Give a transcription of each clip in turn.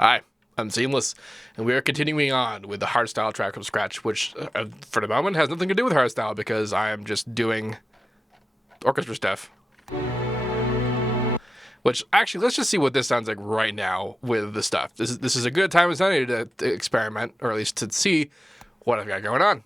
Hi, I'm Seamless, and we are continuing on with the Hardstyle track from scratch, which, for the moment, has nothing to do with Hardstyle because I am just doing orchestra stuff. Which, actually, let's just see what this sounds like right now with the stuff. This is a good time as any to experiment, or at least to see what I've got going on.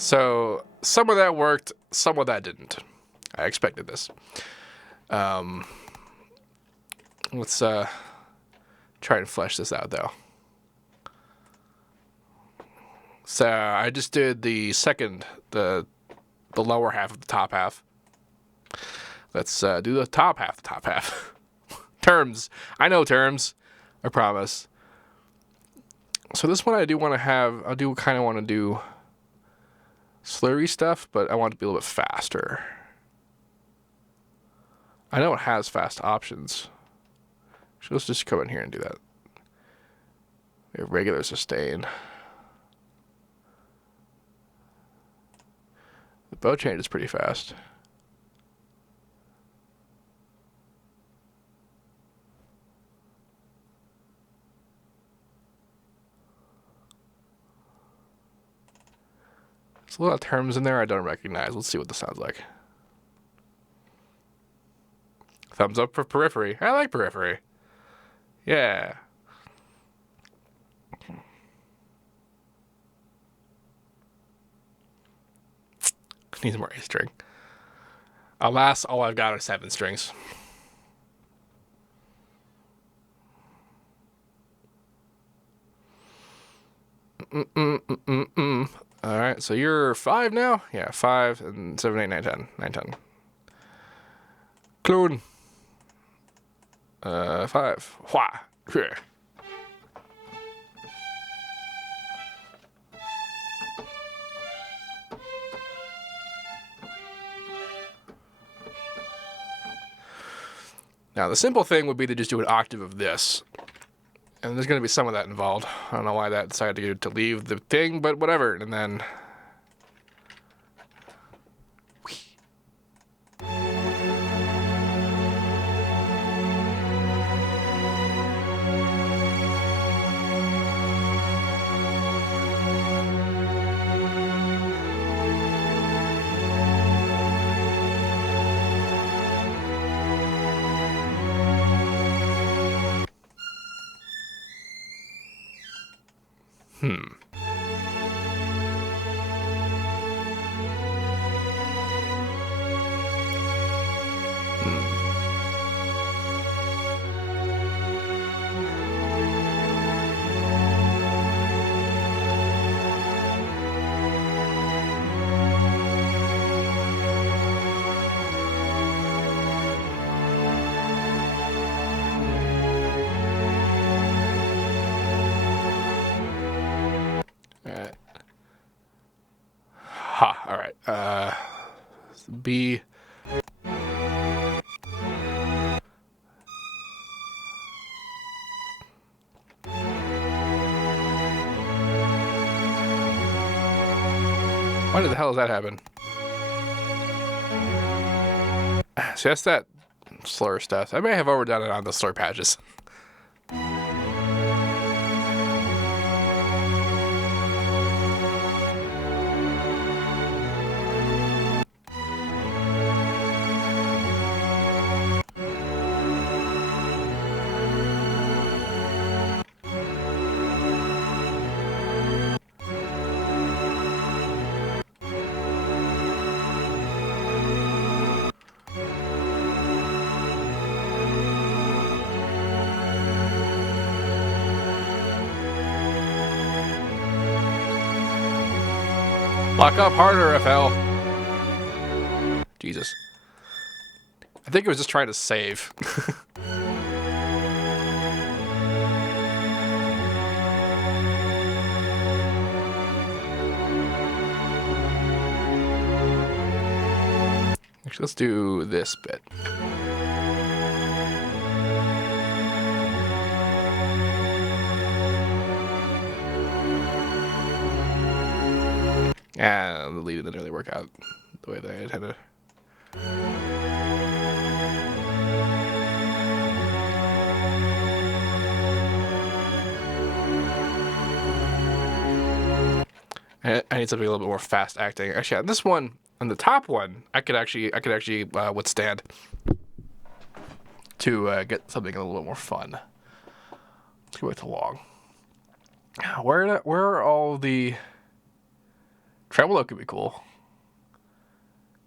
So some of that worked, some of that didn't. I expected this. Let's try and flesh this out, though. So I just did the second, the lower half of the top half. Let's do the top half. Terms. I know terms. I promise. So this one I do want to have, I do kind of want to do slurry stuff, but I want it to be a little bit faster. I know it has fast options. So let's just come in here and do that. We have regular sustain. The bow change is pretty fast. There's a lot of terms in there I don't recognize. Let's see what this sounds like. Thumbs up for periphery. I like periphery. Yeah. Needs more A string. Alas, all I've got are 7 strings. All right, so you're 5 now? Yeah, 5 and 7, 8, 9, 10. 9, 10. Clone. 5. Wha. Here. Now, the simple thing would be to just do an octave of this. And there's going to be some of that involved. I don't know why that decided to leave the thing, but whatever. And then... all right. B. Why the hell does that happen? See, that's that slur stuff. I may have overdone it on the slur patches. Lock up harder, FL. Jesus. I think it was just trying to save. Actually, let's do this bit. And the lead didn't really work out the way they intended. I need something a little bit more fast acting. Actually, on this one, on the top one, I could actually withstand to get something a little bit more fun. Let's go back to long. Where are all the tremolo? Could be cool.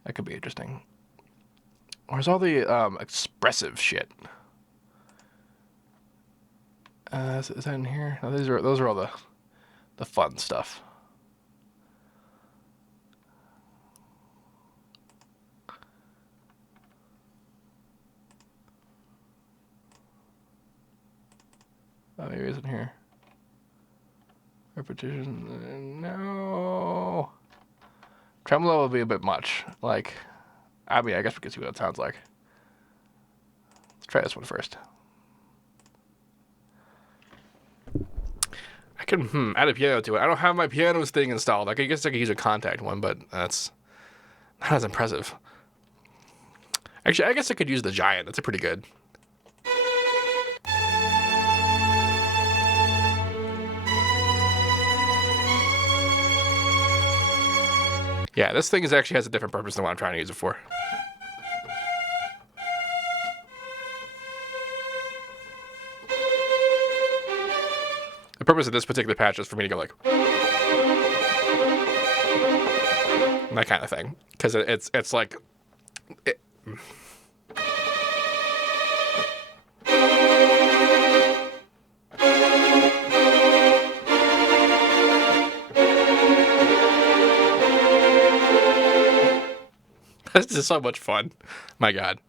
That could be interesting. Where's all the expressive shit? Is that in here? No, those are all the fun stuff. Oh, maybe it's in here. Repetition. No. Tremolo would be a bit much. Like, I mean, I guess we can see what it sounds like. Let's try this one first. I can add a piano to it. I don't have my pianos thing installed. I guess I could use a contact one, but that's not as impressive. Actually, I guess I could use the Giant. That's a pretty good. Yeah, this thing actually has a different purpose than what I'm trying to use it for. The purpose of this particular patch is for me to go like that kind of thing, because it's like this is so much fun. My God.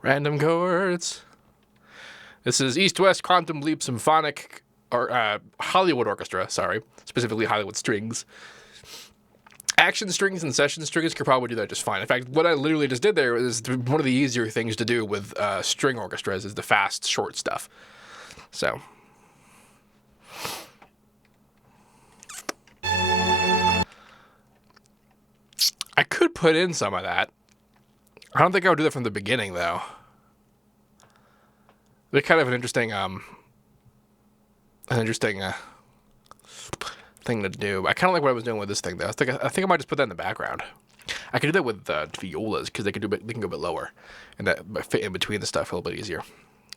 Random chords. This is East-West Quantum Leap Symphonic, or Hollywood Orchestra, sorry. Specifically Hollywood Strings. Action strings and session strings could probably do that just fine. In fact, what I literally just did there is one of the easier things to do with string orchestras is the fast, short stuff. So. I could put in some of that. I don't think I would do that from the beginning, though. It'd be kind of an interesting thing to do. I kind of like what I was doing with this thing, though. I think I might just put that in the background. I could do that with violas because they can go a bit lower, and that fit in between the stuff a little bit easier.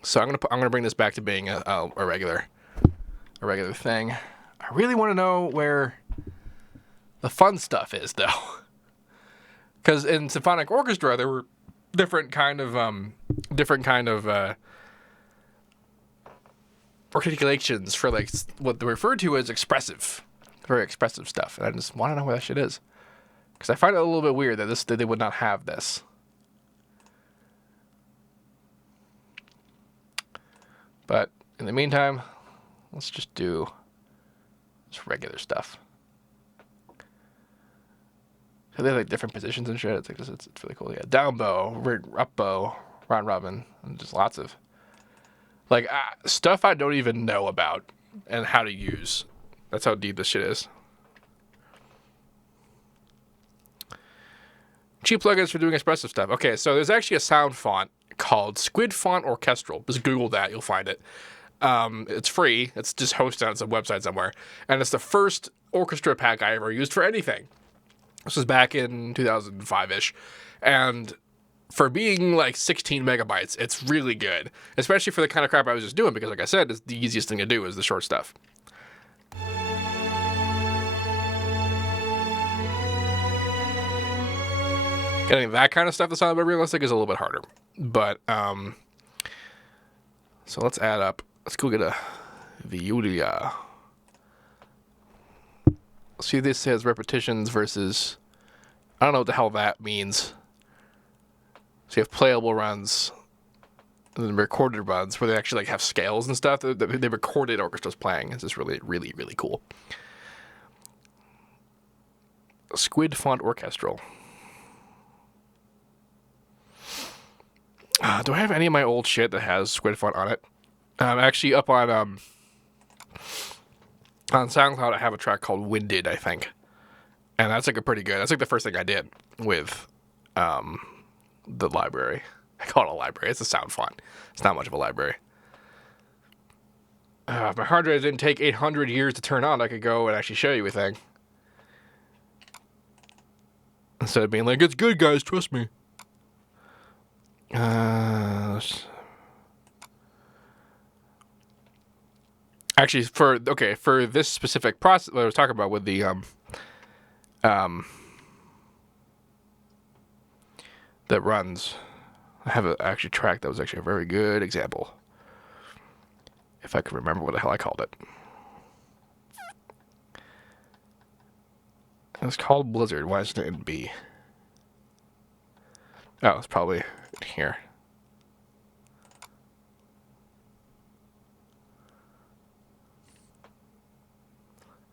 So I'm gonna bring this back to being a regular thing. I really want to know where the fun stuff is, though. Because in symphonic orchestra, there were different kind of articulations for like what they refer to as expressive, very expressive stuff. And I just want to know where that shit is, because I find it a little bit weird that they would not have this. But in the meantime, let's just do just regular stuff. So they have like different positions and shit. It's like it's really cool. Yeah, down bow, up bow, round robin, and just lots of like stuff I don't even know about and how to use. That's how deep this shit is. Cheap plugins for doing expressive stuff. Okay, so there's actually a Soundfont called Soundfont Orchestral. Just Google that, you'll find it. It's free. It's just hosted on some website somewhere, and it's the first orchestra pack I ever used for anything. This was back in 2005-ish. And for being like 16 megabytes, it's really good. Especially for the kind of crap I was just doing, because like I said, it's the easiest thing to do is the short stuff. Getting that kind of stuff to sound a bit realistic is a little bit harder. But, so let's add up. Let's go get a viola. See, this says repetitions versus, I don't know what the hell that means. So you have playable runs and then recorded runs where they actually like have scales and stuff. They recorded orchestras playing. It's just really, really, really cool. Soundfont Orchestral. Do I have any of my old shit that has Soundfont on it? Actually, up on SoundCloud, I have a track called Winded, I think. And that's like a pretty good, that's like the first thing I did with the library. I call it a library. It's a Soundfont. It's not much of a library. If my hard drive didn't take 800 years to turn on, I could go and actually show you a thing. Instead of being like, it's good, guys, trust me. Actually, for this specific process, what I was talking about with the that runs, I have an actually track that was actually a very good example. If I could remember what the hell I called it. It's called Blizzard. Why isn't it in B? Oh, it's probably here.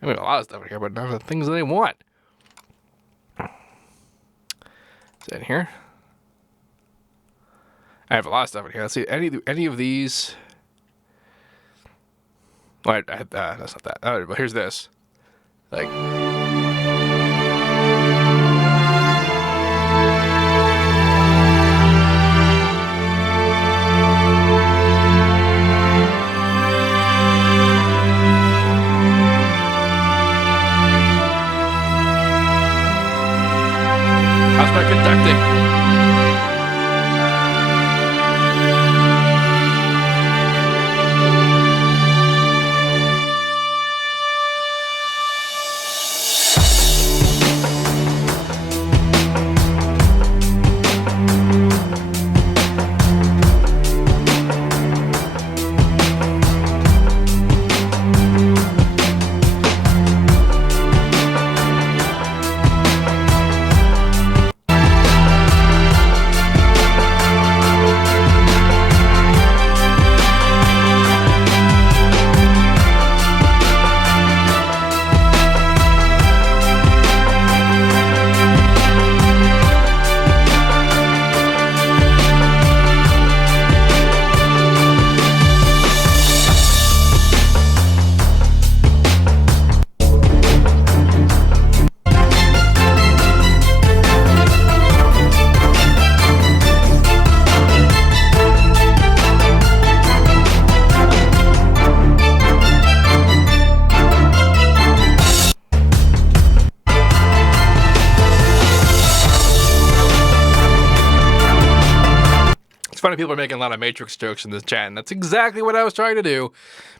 I mean, a lot of stuff in here, but none of the things that they want. Is that in here? I have a lot of stuff in here. Let's see, any of these. Well, that's not that. Oh, but here's this. Like. How's my conducting? It's funny, people are making a lot of Matrix jokes in this chat, and that's exactly what I was trying to do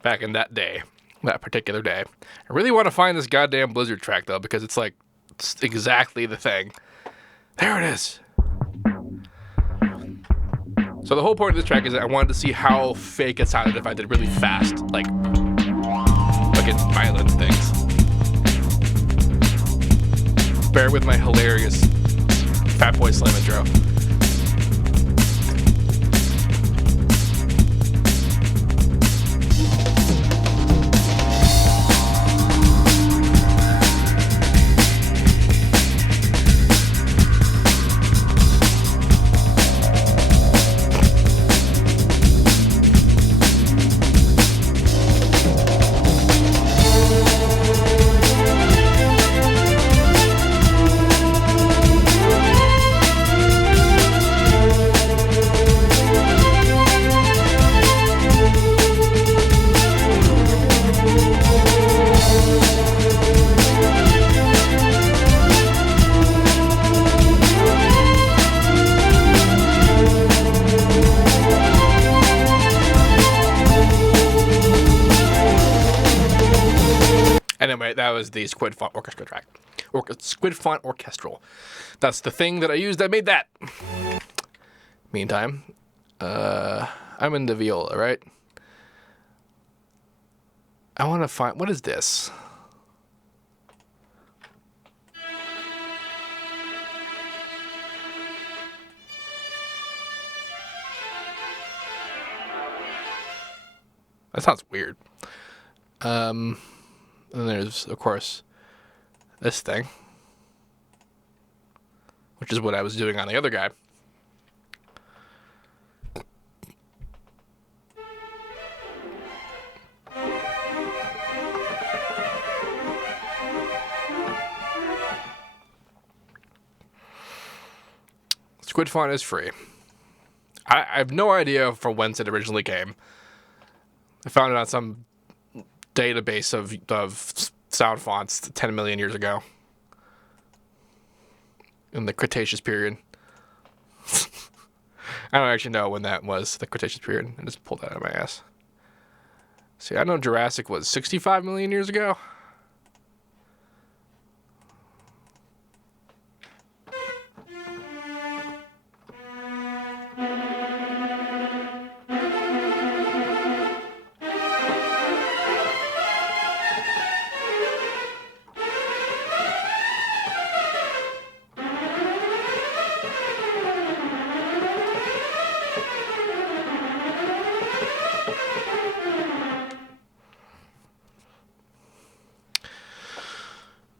back in that day, that particular day. I really want to find this goddamn Blizzard track, though, because it's like, it's exactly the thing. There it is. So the whole point of this track is that I wanted to see how fake it sounded if I did really fast, like fucking violent things. Bear with my hilarious Fatboy Slim intro. the Squid Font Orchestra track. Squid Font Orchestral. That's the thing that I used that made that. Meantime, I'm in the viola, right? I want to find... What is this? That sounds weird. And there's, of course, this thing, which is what I was doing on the other guy. Squid Font is free. I have no idea from whence it originally came. I found it on some database of Soundfonts 10 million years ago. In the Cretaceous period. I don't actually know when that was, the Cretaceous period. I just pulled that out of my ass. See, I know Jurassic was 65 million years ago.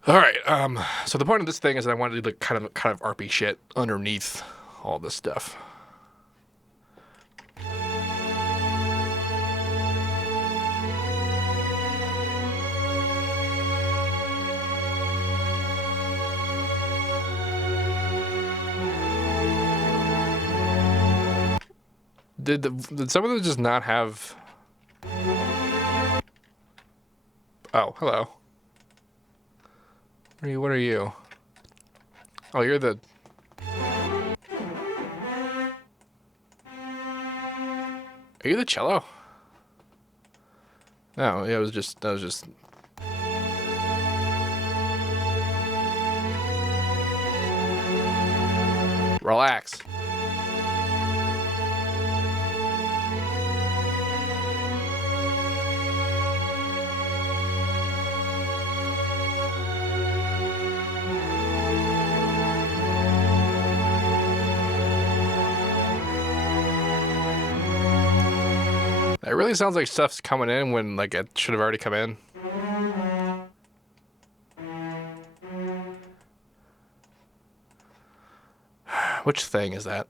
All right. So the point of this thing is that I wanted to do like kind of RP shit underneath all this stuff. Did some of them just not have? Oh, hello. What are you? Oh, you're the... Are you the cello? No, yeah, that was just... Relax. It really sounds like stuff's coming in when, like, it should have already come in. Which thing is that?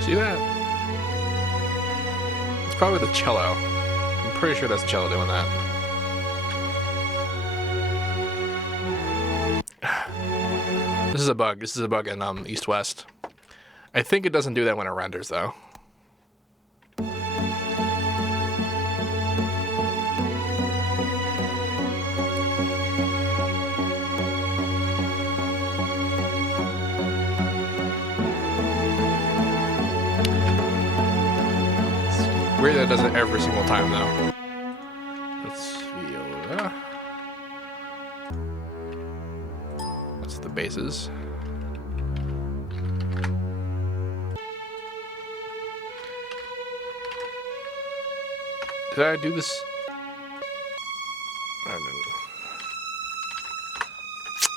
See that? It's probably the cello. I'm pretty sure that's the cello doing that. This is a bug. This is a bug in East-West. I think it doesn't do that when it renders, though. It's weird that it does it every single time, though. Let's viola. That's the basses. Did I do this? I don't know.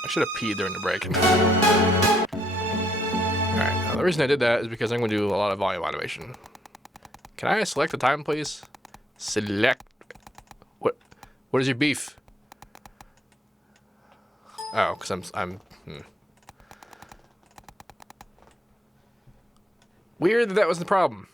I should have peed during the break. Alright, now the reason I did that is because I'm going to do a lot of volume automation. Can I select the time, please? Select. What is your beef? Oh, because I'm Weird that was the problem.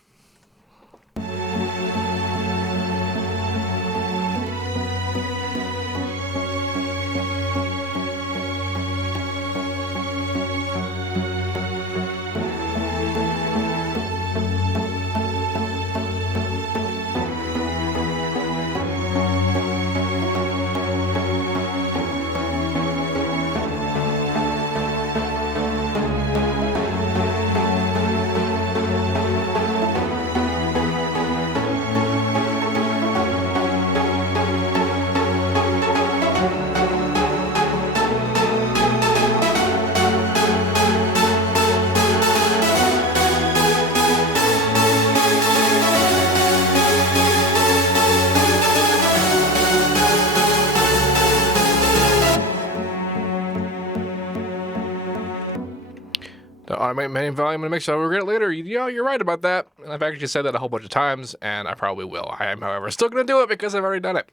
automate volume and mix. I'll regret it later. You're right about that. And I've actually said that a whole bunch of times, and I probably will. I am, however, still going to do it because I've already done it.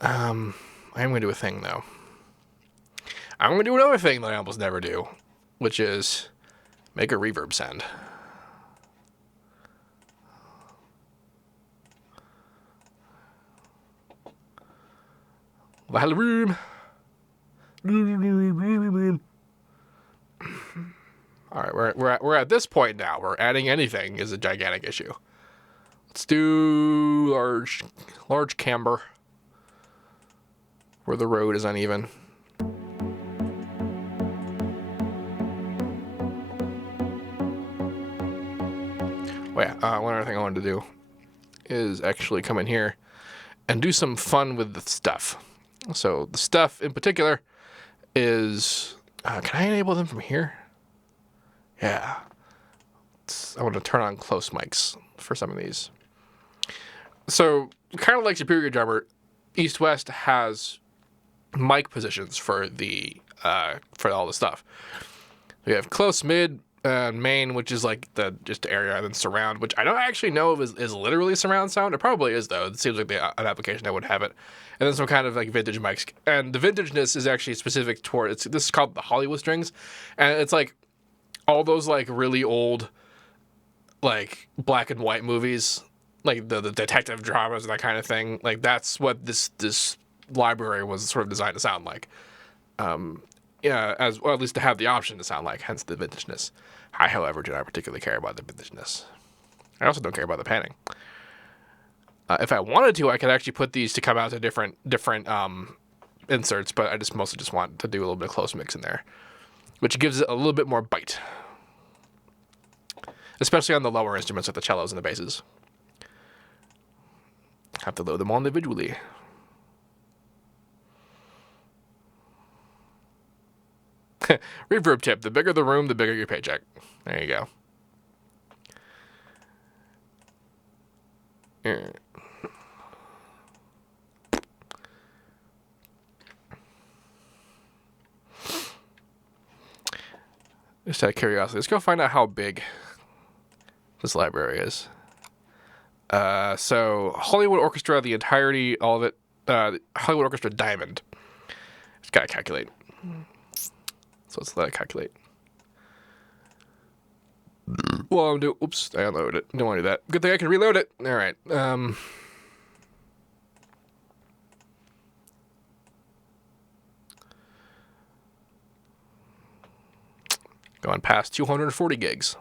I am going to do a thing, though. I'm going to do another thing that I almost never do, which is make a reverb sound. All right, we're at this point now where adding anything is a gigantic issue. Let's do large camber where the road is uneven. Oh yeah, one other thing I wanted to do is actually come in here and do some fun with the stuff. So the stuff in particular is, can I enable them from here? Yeah. I want to turn on close mics for some of these. So kind of like Superior Drummer, East West has mic positions for the for all the stuff. We have close, mid, main, which is like the just area, and then surround, which I don't actually know if is literally surround sound. It probably is though. It seems like an application that would have it. And then some kind of like vintage mics. And the vintageness is actually specific toward this is called the Hollywood strings, and it's like all those like really old like black and white movies, like the detective dramas and that kind of thing. Like that's what this library was sort of designed to sound like. Yeah, as well, at least to have the option to sound like, hence the vintageness. I, however, do not particularly care about the vintageness. I also don't care about the panning. If I wanted to, I could actually put these to come out to different inserts, but I just mostly just want to do a little bit of close mix in there, which gives it a little bit more bite, especially on the lower instruments like the cellos and the basses. Have to load them all individually. Reverb tip: the bigger the room, the bigger your paycheck. There you go. Yeah. Just out of curiosity, let's go find out how big this library is. So Hollywood Orchestra, the entirety, all of it, Hollywood Orchestra Diamond. Just gotta calculate. So let's let it calculate. Well, I'm doing. Oops, I unloaded it. Don't want to do that. Good thing I can reload it. All right. Going past 240 gigs.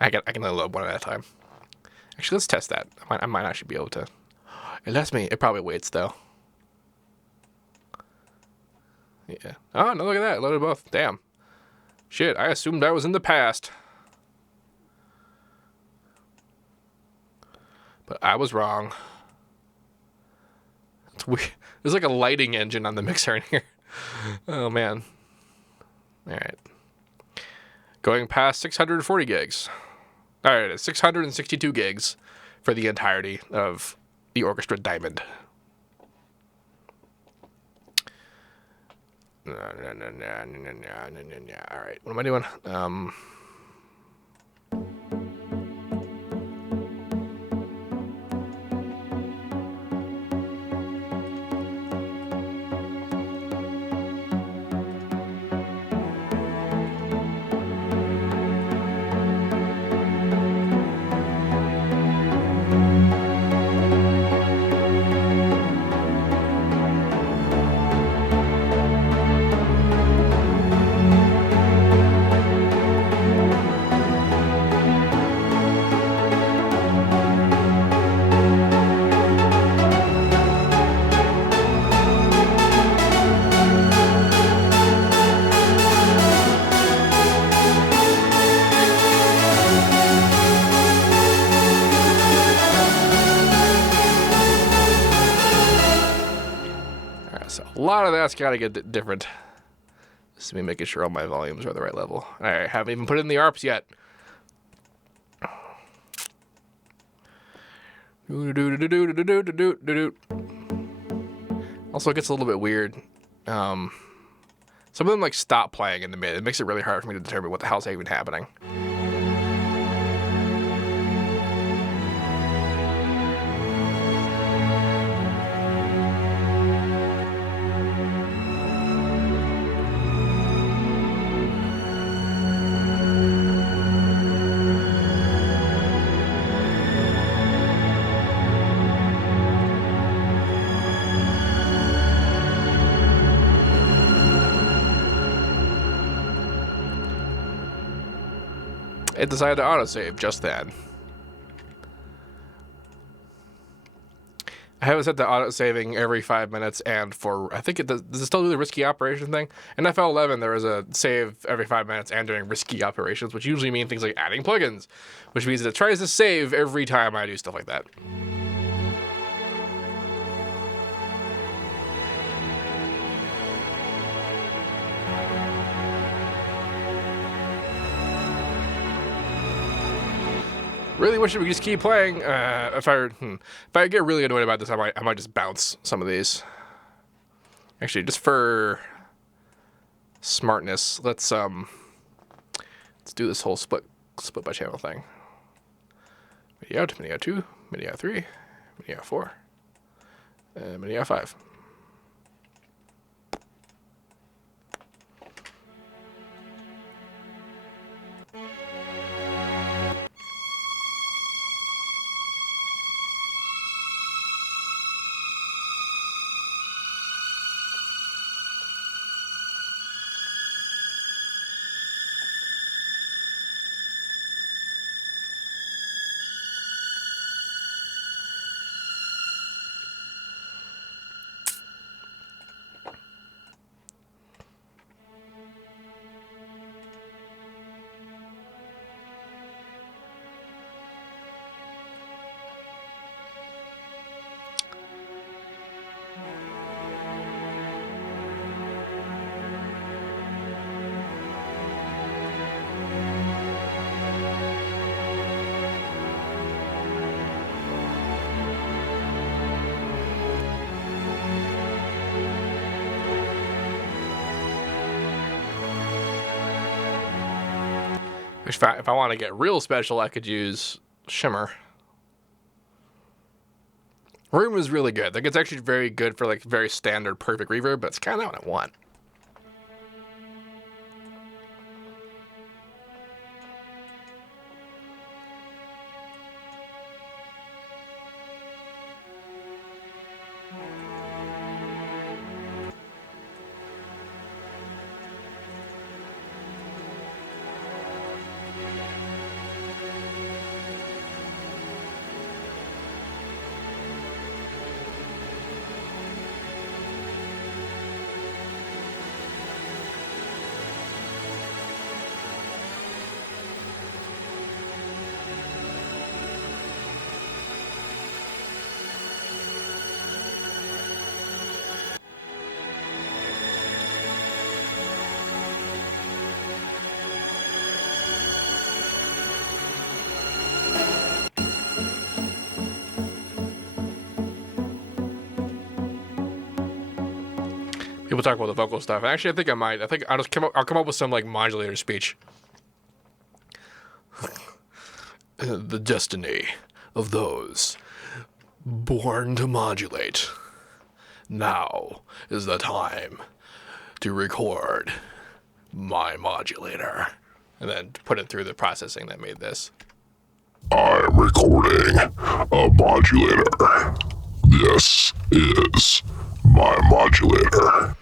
I can only load one at a time. Actually, let's test that. I might actually be able to. It lets me. It probably waits though. Yeah. Oh, no, look at that. I loaded both. Damn. Shit, I assumed I was in the past. But I was wrong. It's weird. There's like a lighting engine on the mixer in here. Oh, man. All right. Going past 640 gigs. All right, it's 662 gigs for the entirety of the Orchestra Diamond. No. All right, what am I doing? A lot of that's got to get different. Just me making sure all my volumes are at the right level. All right, haven't even put in the ARPs yet. Also, it gets a little bit weird. Some of them like stop playing in the mid. It makes it really hard for me to determine what the hell's even happening. It decided to autosave just then. I have it set to autosaving every 5 minutes, and for, I think does it still do the risky operation thing? In FL11, there was a save every 5 minutes and doing risky operations, which usually mean things like adding plugins, which means that it tries to save every time I do stuff like that. Really wish we could just keep playing. If I get really annoyed about this, I might just bounce some of these. Actually, just for smartness, let's do this whole split by channel thing. MIDI out, MIDI out 2, MIDI out 3, MIDI out 4, and MIDI out 5. If I want to get real special, I could use Shimmer. Room is really good. Like, it's actually very good for like very standard perfect reverb, but it's kind of not what I want. People talk about the vocal stuff. And actually, I think I might. I think I'll come up with some like modulator speech. The destiny of those born to modulate. Now is the time to record my modulator. And then put it through the processing that made this. I'm recording a modulator. This is my modulator.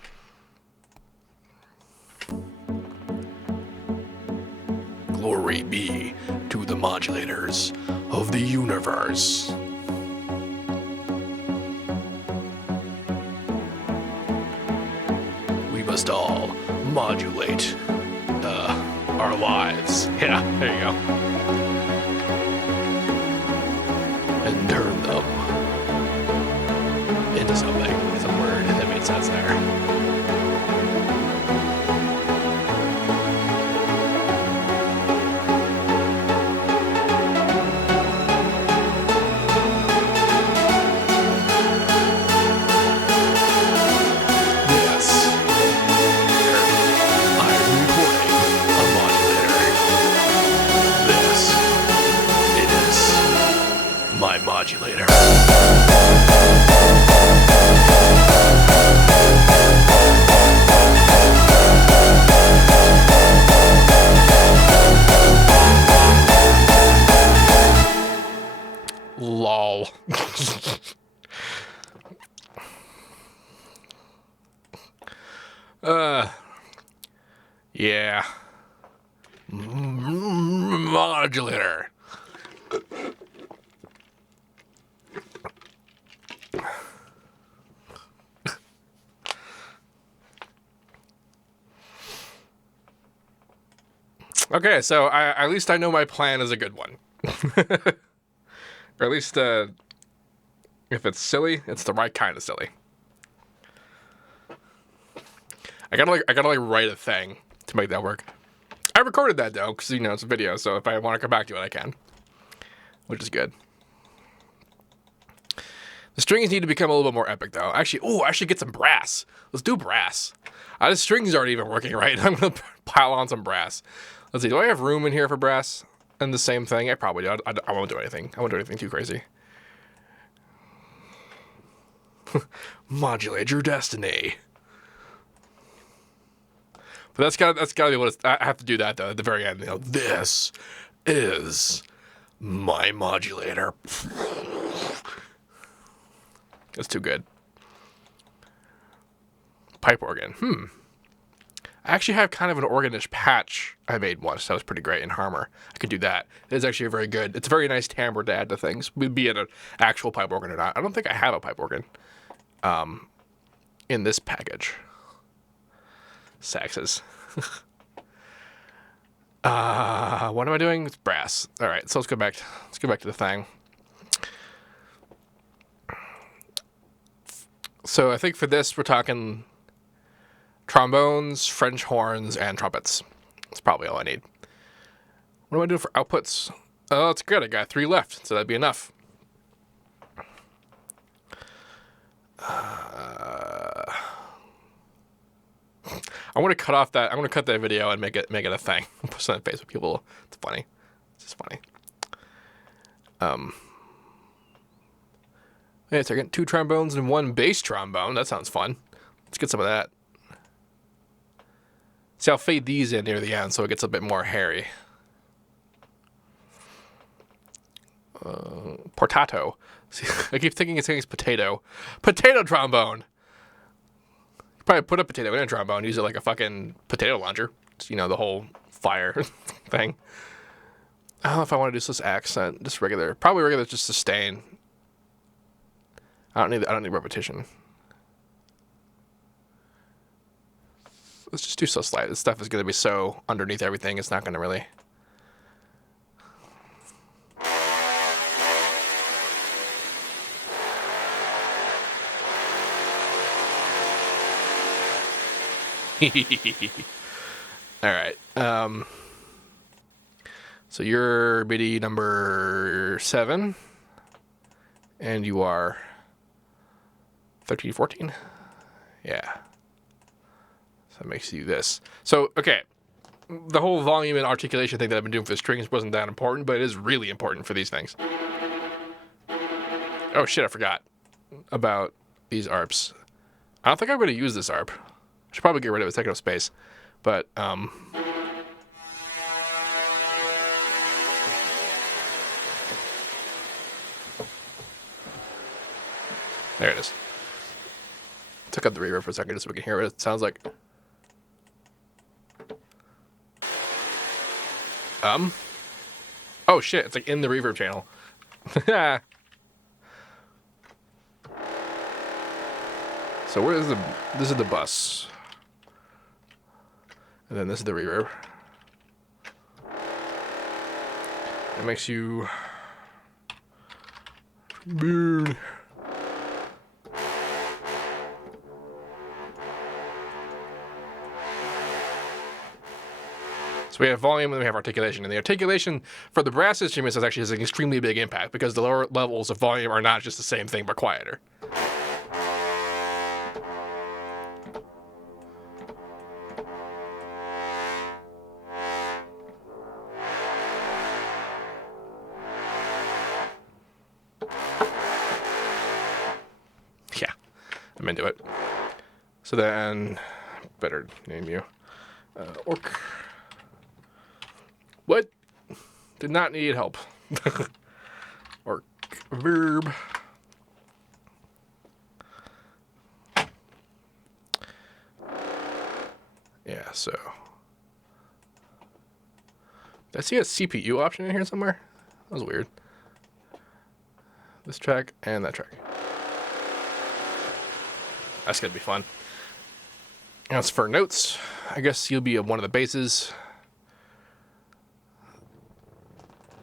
Glory be to the modulators of the universe. We must all modulate our lives. Yeah, there you go. And turn them into something. It's a word that made sense there. modulator. Lol. Yeah. Modulator. Okay, so at least I know my plan is a good one. Or at least, if it's silly, it's the right kind of silly. I gotta write a thing to make that work. I recorded that though, because it's a video, so if I want to come back to it, I can. Which is good. The strings need to become a little bit more epic though. Actually, I should get some brass. Let's do brass. The strings aren't even working right. I'm gonna pile on some brass. Let's see, do I have room in here for brass? And the same thing? I probably do. I won't do anything. I won't do anything too crazy. Modulate your destiny. But that's gotta be what it's, I have to do that though at the very end. This is my modulator. That's too good. Pipe organ. I actually have kind of an organish patch I made once. That was pretty great in Harmor. I could do that. It is actually very good. It's a very nice timbre to add to things, be it an actual pipe organ or not. I don't think I have a pipe organ in this package. Saxes. What am I doing? It's brass. All right, so let's go back to the thing. So I think for this we're talking trombones, French horns, and trumpets. That's probably all I need. What am I doing for outputs? Oh, that's good. I got 3 left, so that'd be enough. I want to cut off that. I'm going to cut that video and make it a thing. Post it on Facebook. People, it's funny. It's just funny. Wait a second. 2 trombones and 1 bass trombone. That sounds fun. Let's get some of that. See, I'll fade these in near the end so it gets a bit more hairy. Portato. See, I keep thinking it's potato. Potato trombone. You probably put a potato in a trombone, use it like a fucking potato launcher. Just, the whole fire thing. I don't know if I want to do this accent. Just regular. Probably regular, just sustain. I don't need repetition. Let's just do so slight. This stuff is going to be so underneath everything, it's not going to really... All right. So you're MIDI number 7, and you are 13, 14. Yeah. So that makes you this. So, okay. The whole volume and articulation thing that I've been doing for the strings wasn't that important, but it is really important for these things. Oh shit, I forgot about these ARPs. I don't think I'm going to use this ARP. I should probably get rid of it, it's taking up space. But, there it is. Took out the reverb for a second just so we can hear what it sounds like. Oh shit, it's like in the reverb channel. So where is this is the bus. And then this is the reverb. It makes you weird. So we have volume and we have articulation. And the articulation for the brass instruments actually has an extremely big impact because the lower levels of volume are not just the same thing but quieter. I'm into it. So then, better name you. Orc. What? Did not need help. Orc verb. Yeah, so. Did I see a CPU option in here somewhere? That was weird. This track and that track. That's gonna be fun. As for notes, I guess you'll be one of the basses.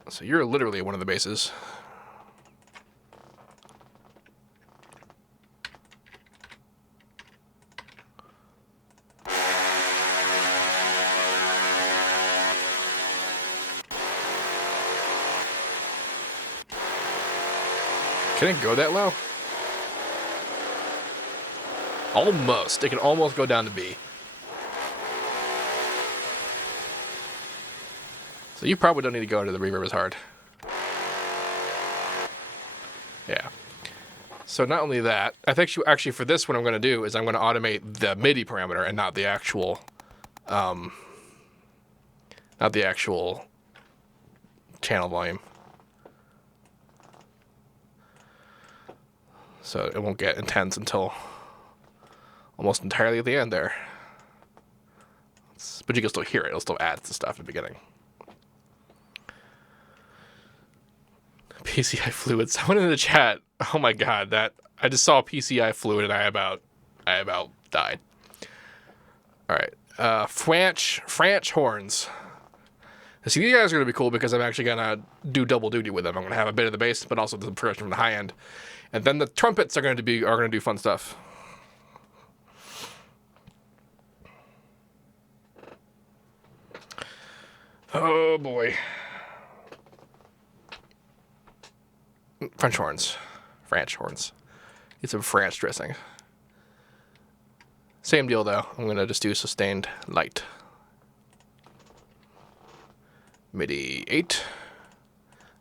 So you're literally one of the basses. Can it go that low? Almost. It can almost go down to B. So you probably don't need to go into the reverb as hard. Yeah. So not only that, I think actually for this, what I'm going to do is I'm going to automate the MIDI parameter and not the actual, channel volume. So it won't get intense until almost entirely at the end there. But you can still hear it. It'll still add to stuff at the beginning. PCI fluid. Someone in the chat. Oh my god, that I just saw PCI fluid and I about died. All right, French horns. See, these guys are gonna be cool because I'm actually gonna do double duty with them. I'm gonna have a bit of the bass, but also the progression from the high end, and then the trumpets are gonna do fun stuff. Oh boy. French horns. Get some French dressing. Same deal though. I'm gonna just do sustained light. MIDI 8.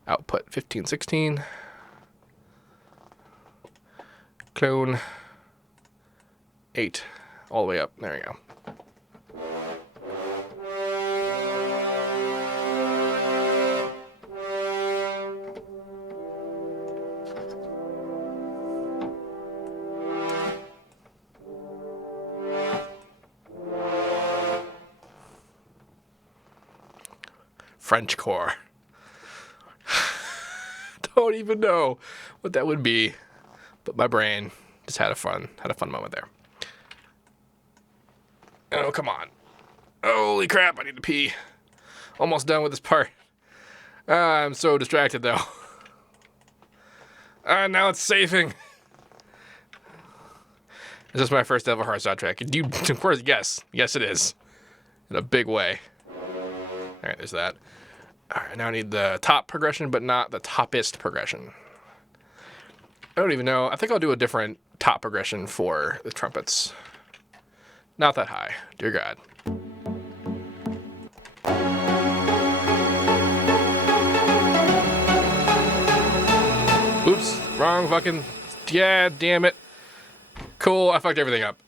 Output 1516. Clone 8. All the way up. There we go. French core. Don't even know what that would be, but my brain just had a fun moment there. Oh, come on. Holy crap, I need to pee. Almost done with this part. I'm so distracted though. Now it's safing. Is this my first ever Hardstyle track? And you, of course, yes. Yes, it is. In a big way. Alright, there's that. Alright, now I need the top progression, but not the toppest progression. I don't even know. I think I'll do a different top progression for the trumpets. Not that high. Dear God. Oops. Wrong fucking... Yeah, damn it. Cool, I fucked everything up.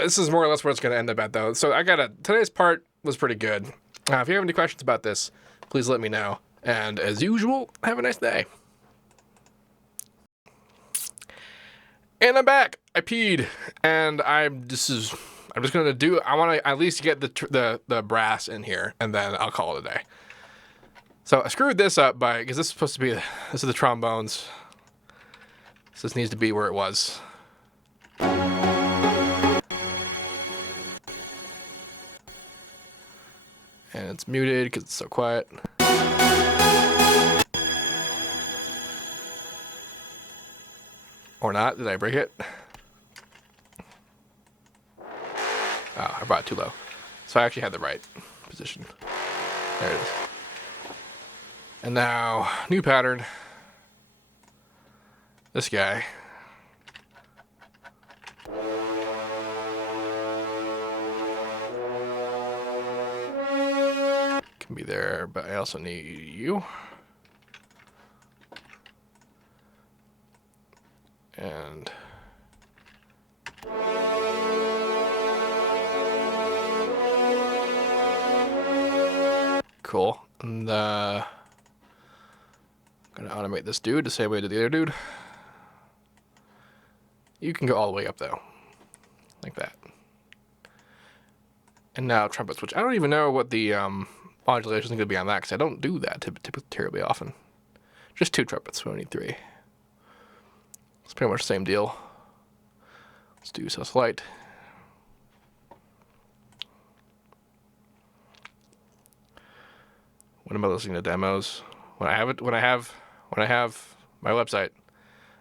This is more or less where it's going to end up at, though. So today's part was pretty good. If you have any questions about this, please let me know. And as usual, have a nice day. And I'm back. I peed, and I'm just gonna do. I want to at least get the brass in here, and then I'll call it a day. So I screwed this up because this is supposed to be. This is the trombones. So this needs to be where it was. And it's muted because it's so quiet. Or not. Did I break it? Oh, I brought it too low. So I actually had the right position. There it is. And now, new pattern. This guy. Can be there, but I also need you. cool. And I'm gonna automate this dude the same way I did the other dude. You can go all the way up though, like that. And now trumpet switch. I don't even know what the modulation is going to be on that because I don't do that terribly often. Just 2 trumpets. We don't need 3. It's pretty much the same deal. Let's do so slight. When am I listening to demos? When I have my website,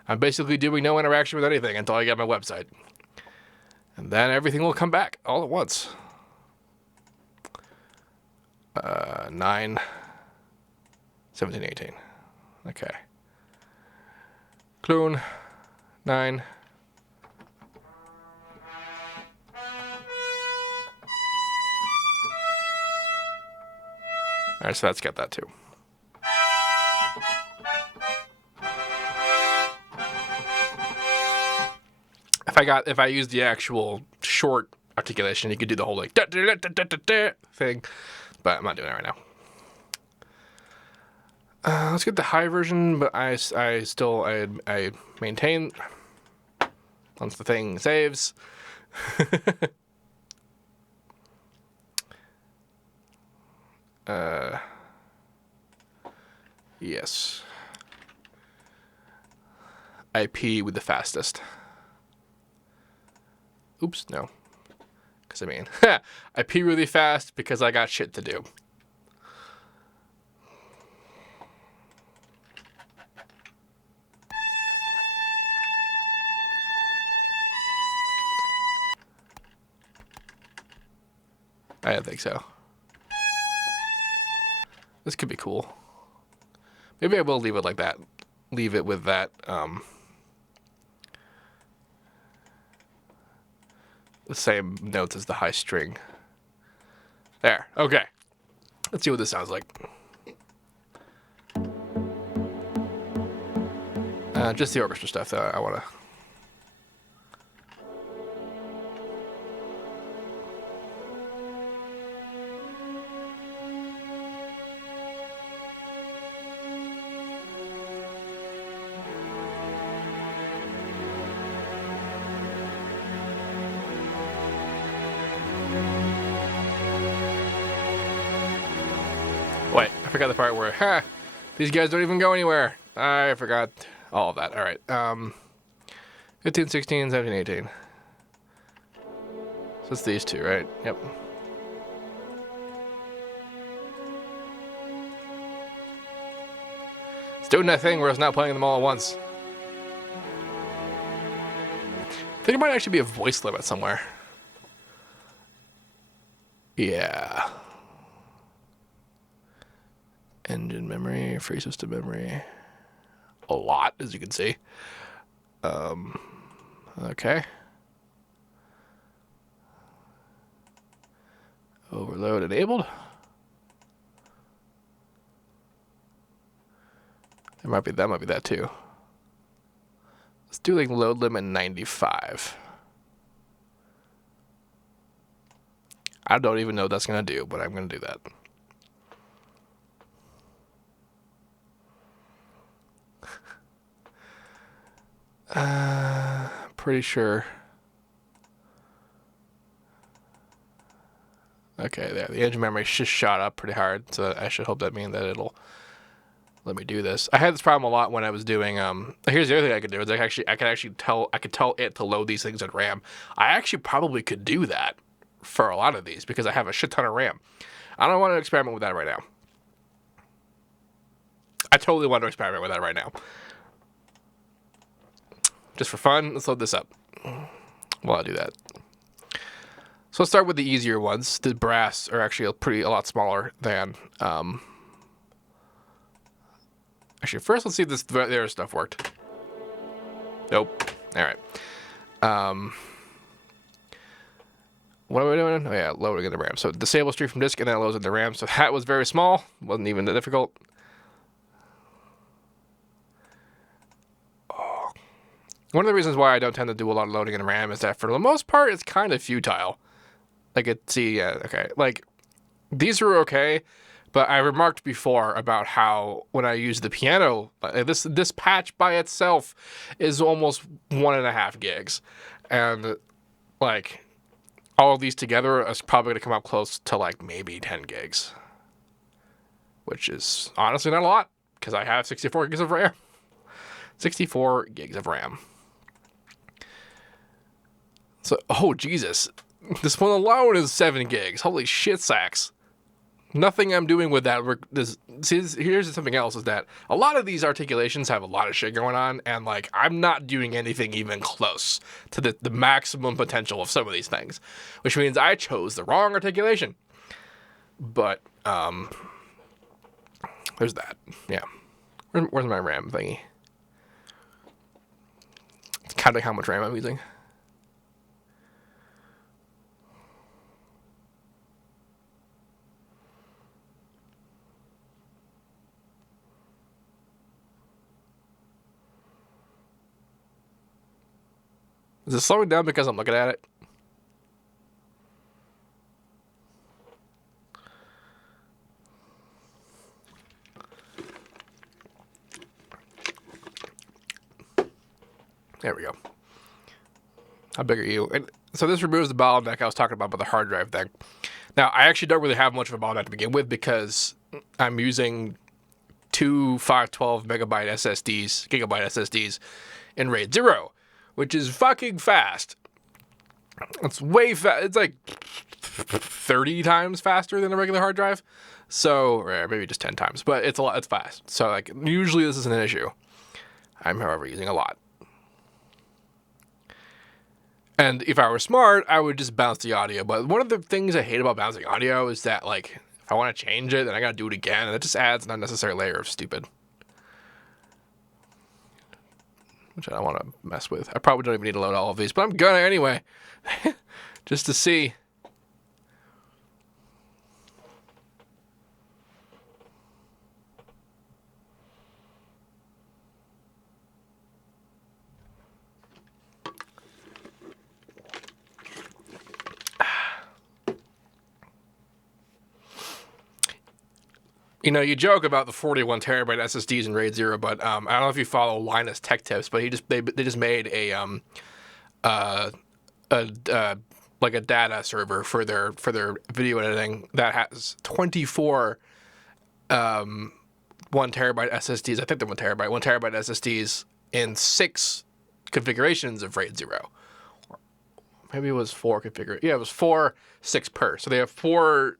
I'm basically doing no interaction with anything until I get my website, and then everything will come back all at once. 9, 17, 18. Okay. Clone 9. Alright, so that's got that too. If I use the actual short articulation, you could do the whole like da, da, da, da, da, da, da thing, but I'm not doing that right now. Let's get the high version, but I maintain once the thing saves. Yes. IP with the fastest. Oops, no. Because I mean, I pee really fast because I got shit to do. I don't think so. This could be cool. Maybe I will leave it like that. Leave it with that, the same notes as the high string. There, okay. Let's see what this sounds like. Just the orchestra stuff that I want to... Wait, I forgot the part where, these guys don't even go anywhere. I forgot all of that. All right. 15, 16, 17, 18. So it's these two, right? Yep. It's doing that thing where it's not playing them all at once. I think it might actually be a voice limit somewhere. Yeah. Engine memory, free system memory. A lot, as you can see. Okay. Overload enabled. That might be that too. Let's do like load limit 95. I don't even know what that's gonna do, but I'm gonna do that. Pretty sure. Okay, there. The engine memory just shot up pretty hard, so I should hope that means that it'll let me do this. I had this problem a lot when I was doing. Here's the other thing I could do is I could tell it to load these things in RAM. I actually probably could do that for a lot of these because I have a shit ton of RAM. I don't want to experiment with that right now. I totally want to experiment with that right now. Just for fun, let's load this up while I do that. So let's start with the easier ones. The brass are actually a lot smaller than... Actually, first let's see if the other stuff worked. Nope. All right. What are we doing? Oh yeah, loading in the RAM. So disable stream from disk and then it loads in the RAM. So that was very small. Wasn't even that difficult. Oh. One of the reasons why I don't tend to do a lot of loading in RAM is that for the most part, it's kind of futile. Okay, like these are okay, But I remarked before about how when I use the piano, this patch by itself is almost 1.5 gigs, and like all of these together is probably gonna come up close to like maybe 10 gigs, which is honestly not a lot because I have 64 gigs of RAM. 64 gigs of RAM. So, oh Jesus, this one alone is 7 gigs. Holy shit sacks. Nothing I'm doing with that. Here's something else is that a lot of these articulations have a lot of shit going on, and like I'm not doing anything even close to the maximum potential of some of these things, which means I chose the wrong articulation. But there's that. Yeah. Where's my RAM thingy? It's counting how much RAM I'm using. Is it slowing down because I'm looking at it? There we go. How big are you? And so this removes the bottleneck I was talking about with the hard drive thing. Now, I actually don't really have much of a bottleneck to begin with because I'm using two 512 gigabyte SSDs in RAID 0, which is fucking fast. It's way fast. It's like 30 times faster than a regular hard drive. So, or maybe just 10 times, but it's a lot. It's fast. So, like, usually this isn't an issue. I'm, however, using a lot. And if I were smart, I would just bounce the audio. But one of the things I hate about bouncing audio is that, like, if I want to change it, then I got to do it again. And it just adds an unnecessary layer of stupid. Which I don't want to mess with. I probably don't even need to load all of these, but I'm gonna anyway. Just to see. You know, you joke about the 41 terabyte SSDs in RAID 0, but I don't know if you follow Linus Tech Tips, but they just made a like a data server for their video editing that has 24 1 terabyte SSDs. I think they're 1 terabyte SSDs in 6 configurations of RAID 0. Maybe it was 4 configurations. Yeah, it was 4, 6 per. So they have 4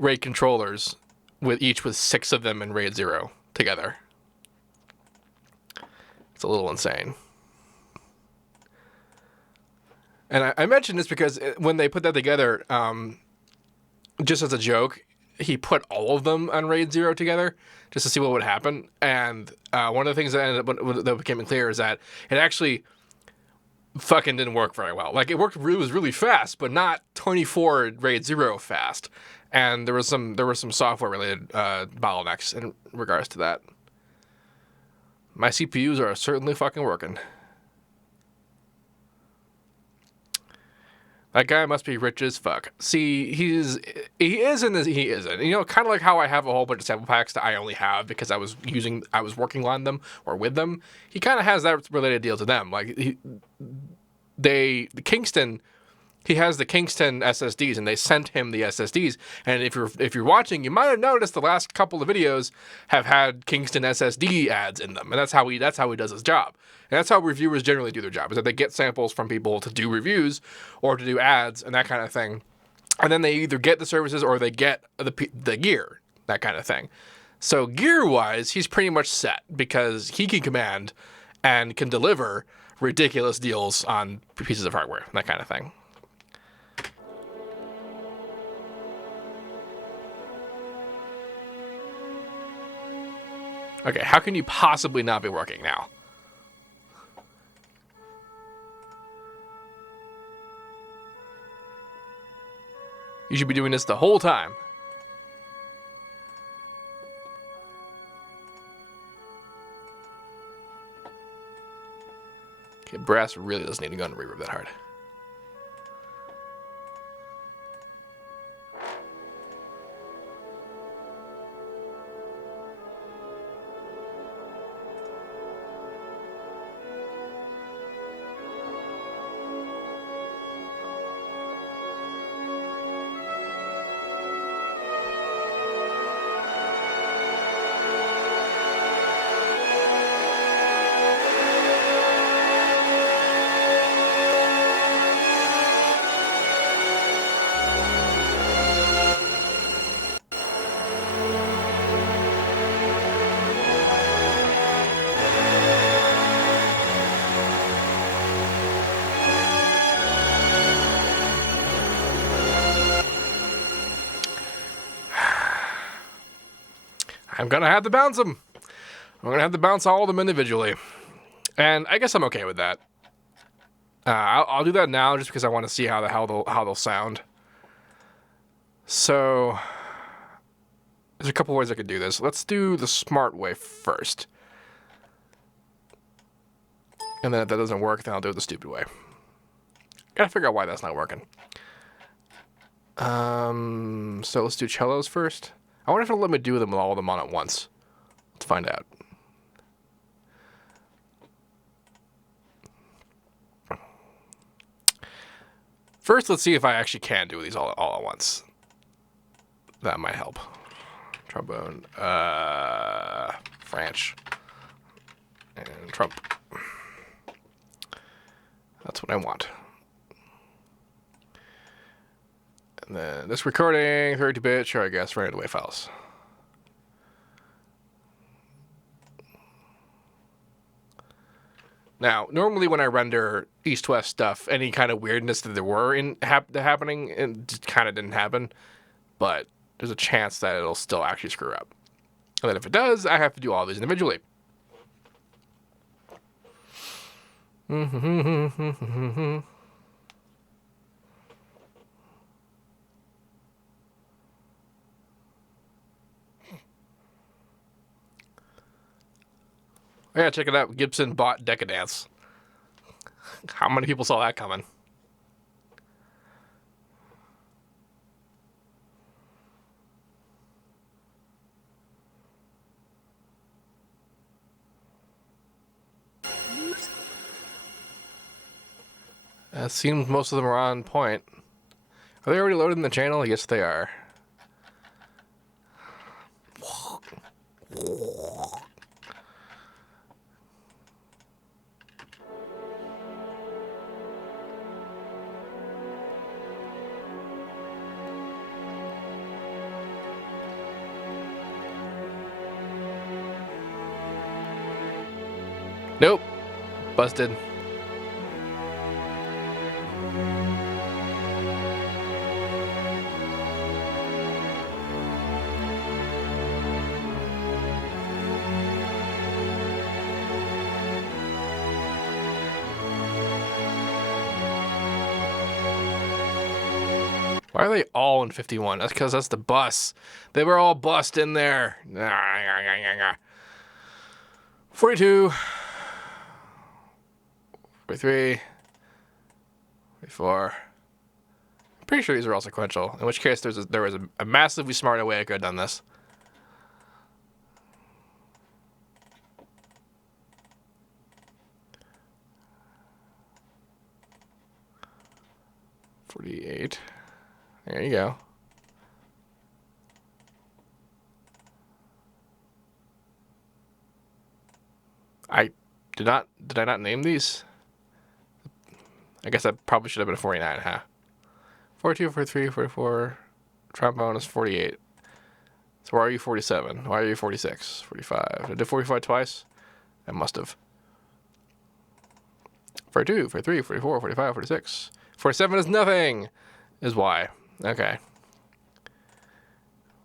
RAID controllers with 6 of them in RAID 0 together. It's a little insane. And I mentioned this because when they put that together, just as a joke, he put all of them on RAID 0 together just to see what would happen. And one of the things that became clear is that it actually fucking didn't work very well. Like, it was really fast, but not 24 RAID 0 fast. And there was some software related bottlenecks in regards to that. My CPUs are certainly fucking working. That guy must be rich as fuck. See, he isn't. You know, kind of like how I have a whole bunch of sample packs that I only have because I was working on them or with them. He kind of has that related deal to them. Like Kingston. He has the Kingston SSDs, and they sent him the SSDs. And if you're watching, you might have noticed the last couple of videos have had Kingston SSD ads in them, and that's how he does his job. And that's how reviewers generally do their job: is that they get samples from people to do reviews or to do ads and that kind of thing, and then they either get the services or they get the gear, that kind of thing. So gear-wise, he's pretty much set because he can command and can deliver ridiculous deals on pieces of hardware, that kind of thing. Okay, how can you possibly not be working now? You should be doing this the whole time. Okay, brass really doesn't need to go on reverb that hard. I'm going to have to bounce them. I'm going to have to bounce all of them individually. And I guess I'm okay with that. I'll do that now just because I want to see how they'll sound. So there's a couple ways I could do this. Let's do the smart way first. And then if that doesn't work, then I'll do it the stupid way. Gotta figure out why that's not working. So let's do cellos first. I wonder if it'll let me do them with all of them on at once. Let's find out. First, let's see if I actually can do these all at once. That might help. Trombone, French, and Trump. That's what I want. And then this recording, 32-bit, sure, I guess, right away files. Now, normally when I render east-west stuff, any kind of weirdness that there were happening, it just kind of didn't happen. But there's a chance that it'll still actually screw up. And then if it does, I have to do all these individually. Yeah, check it out. Gibson bought Decadence. How many people saw that coming? It seems most of them are on point. Are they already loaded in the channel? Yes, they are. Nope. Busted. Why are they all in 51? That's because that's the bus. They were all bussed in there. 42. 43. 44. I'm pretty sure these are all sequential. In which case, there was a massively smarter way I could have done this. $48. There you go. Did I not name these? I guess that probably should have been a 49, huh? 42, 43, 44. Trombone is 48. So why are you 47? Why are you 46? 45. Did I do 45 twice? I must have. 42, 43, 44, 45, 46. 47 is nothing, is why. Okay.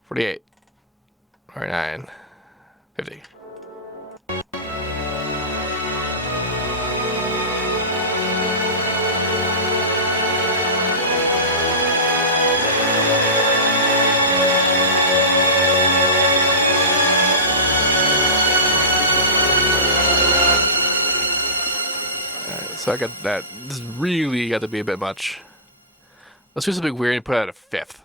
48. 49. 50. So I got that. This really got to be a bit much. Let's do something weird and put it at a fifth.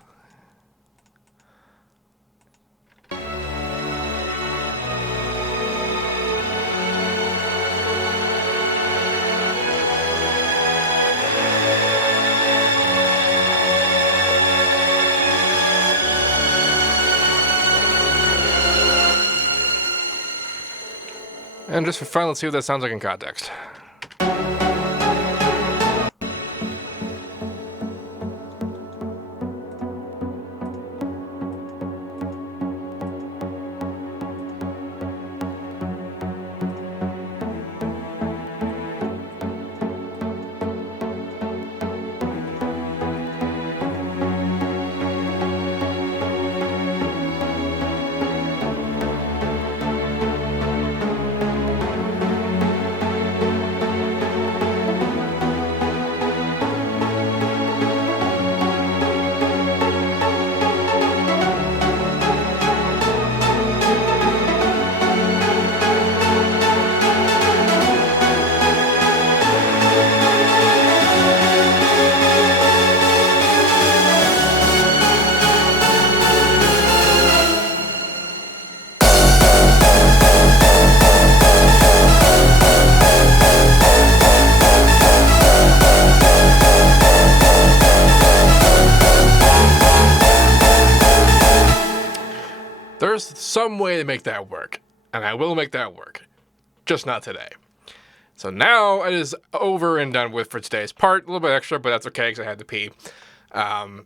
And just for fun, let's see what that sounds like in context. there's some way to make that work, and I will make that work. Just not today. So now it is over and done with for today's part. A little bit extra, but that's okay because I had to pee. For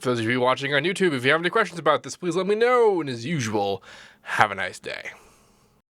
those of you watching on YouTube, if you have any questions about this, please let me know. And as usual, have a nice day.